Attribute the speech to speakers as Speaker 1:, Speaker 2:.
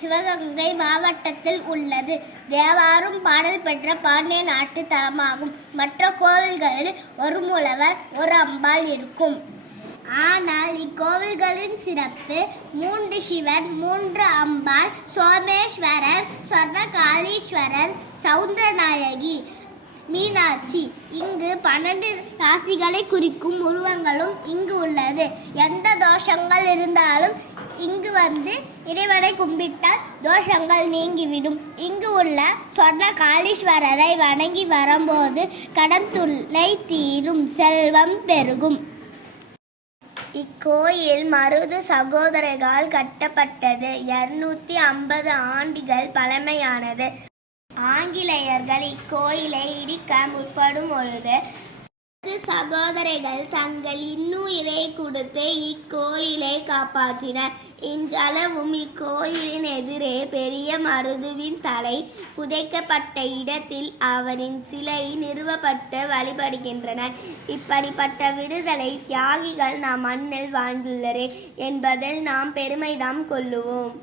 Speaker 1: சிவகங்கை மாவட்டத்தில் உள்ளது. தேவாரும் பாடல் பெற்ற பாண்டிய நாட்டு தலமாகும் மற்ற கோவில்களில் ஒரு மூலவர் ஒரு அம்பாள் இருக்கும். ஆனால் இக்கோவில்களின் சிறப்பு மூன்று சிவன் மூன்று அம்பாள் சோமேஸ்வரர் சொர்ணகாலீஸ்வரர் சௌந்தரநாயகி மீனாட்சி. இங்கு பன்னெண்டு ராசிகளை குறிக்கும் உருவங்களும் இங்கு உள்ளது. எந்த தோஷங்கள் இருந்தாலும் இங்கு வந்து இறைவனை கும்பிட்டால் தோஷங்கள் நீங்கிவிடும். இங்கு உள்ள சொன்ன காளீஸ்வரரை வணங்கி வரும்போது கடன் தீரும் செல்வம் பெருகும். இக்கோயில் மருது சகோதரர்களால் கட்டப்பட்டது. இருநூத்தி ஐம்பது ஆண்டுகள் பழமையானது. ஆங்கிலேயர்கள் இக்கோயிலை இடிக்க முற்படும் பொழுது மருது சகோதரர்கள் தங்கள் இன்னுயிரை கொடுத்து இக்கோயிலை காப்பாற்றினர். இன்றளவும் இக்கோயிலின் எதிரே பெரிய மருதுவின் தலை புதைக்கப்பட்ட இடத்தில் அவரின் சிலை நிறுவப்பட்டு வழிபடுகின்றனர். இப்படிப்பட்ட விடுதலை தியாகிகள் நாம் மண்ணில் வாழ்ந்துள்ளரே என்பதில் நாம் பெருமைதாம் கொள்ளுவோம்.